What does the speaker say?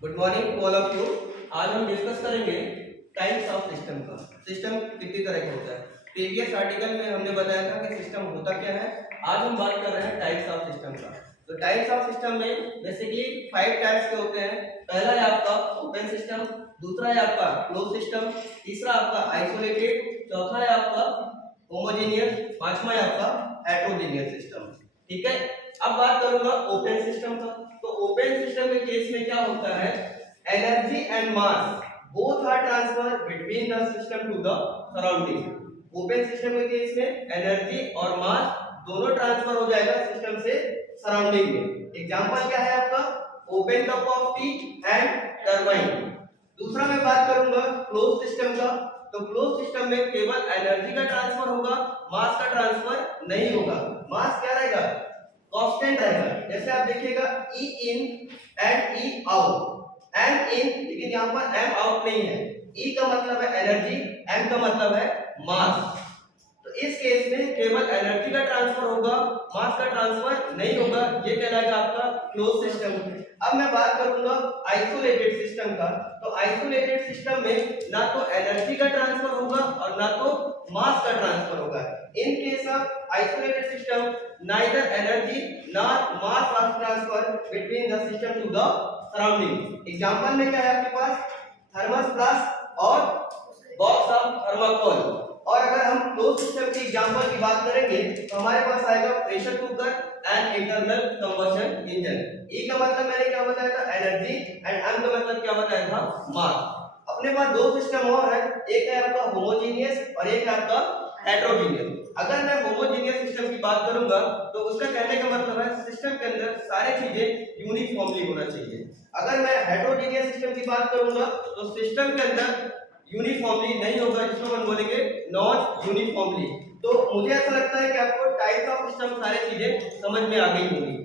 Good morning all of you. आज हम discuss करेंगे टाइप्स ऑफ सिस्टम का। सिस्टम कितनी तरह का होता है। प्रीवियस आर्टिकल में हमने बताया था कि सिस्टम होता क्या है। आज हम बात कर रहे हैं टाइप्स ऑफ सिस्टम का। तो टाइप्स ऑफ सिस्टम में बेसिकली 5 टाइप्स के होते हैं। पहला है आपका ओपन सिस्टम, दूसरा है आपका क्लोज सिस्टम, तीसरा आपका आइसोलेटेड, चौथा है आपका होमोजेनियस, पांचवा है आपका हेटेरोजेनियस सिस्टम। ठीक है, अब बात करूंगा ओपन सिस्टम का। तो ओपन सिस्टम के केस में क्या होता है, energy and mass both are transfer between the system to the surrounding. Open system के केस में एनर्जी और मास दोनों ट्रांसफर हो जाएगा सिस्टम से सराउंडिंग में। एग्जांपल क्या है आपका, open cup of T and turbine. दूसरा मैं बात करूंगा क्लोज सिस्टम का। तो क्लोज सिस्टम में केवल एनर्जी का ट्रांसफर होगा, मास का ट्रांसफर नहीं होगा। मास क्या रहेगा, कांस्टेंट रहेगा। जैसे आप देखिएगा E in and E out, M in, लेकिन यहाँ पर M out नहीं है। E का मतलब है एनर्जी, M का मतलब है मास। तो इस केस में केवल एनर्जी का ट्रांसफर होगा, मास का ट्रांसफर नहीं होगा। ये कहलाएगा आपका क्लोज सिस्टम। अब मैं बात करूंगा आइसोलेटेड सिस्टम का। तो आइसोलेटेड सिस्टम में ना तो एनर्जी का ट्रांसफर होगा और ना तो मास का ट्रांसफर होगा। In case of isolated system neither energy nor mass was transferred between the system to the surrounding. Example में क्या है आपके पास, थर्मस फ्लास्क और बॉक्स ऑफ थर्माकोल। और अगर हम क्लोज सिस्टम के एग्जांपल की बात करेंगे तो हमारे पास आएगा pressure cooker and internal combustion engine. ई का मतलब मैंने क्या बताया था, एनर्जी, एंड एम का मतलब क्या बताया था, मास। अपने पास दो सिस्टम और है, एक है आपका होमोजेनियस और एक है आपका हेटेरोजेनियस। अगर मैं होमोजेनियस सिस्टम की बात करूंगा तो उसका कहने का मतलब है सिस्टम के अंदर सारी चीजें यूनिफॉर्मली होना चाहिए। अगर मैं हेटेरोजेनियस सिस्टम की बात करूंगा तो सिस्टम के अंदर यूनिफॉर्मली नहीं होगा, जिसको हम बोलेंगे नॉट यूनिफॉर्मली। तो मुझे ऐसा लगता है कि आपको टाइप्स ऑफ सिस्टम सारी चीजें समझ में आ गई होंगी।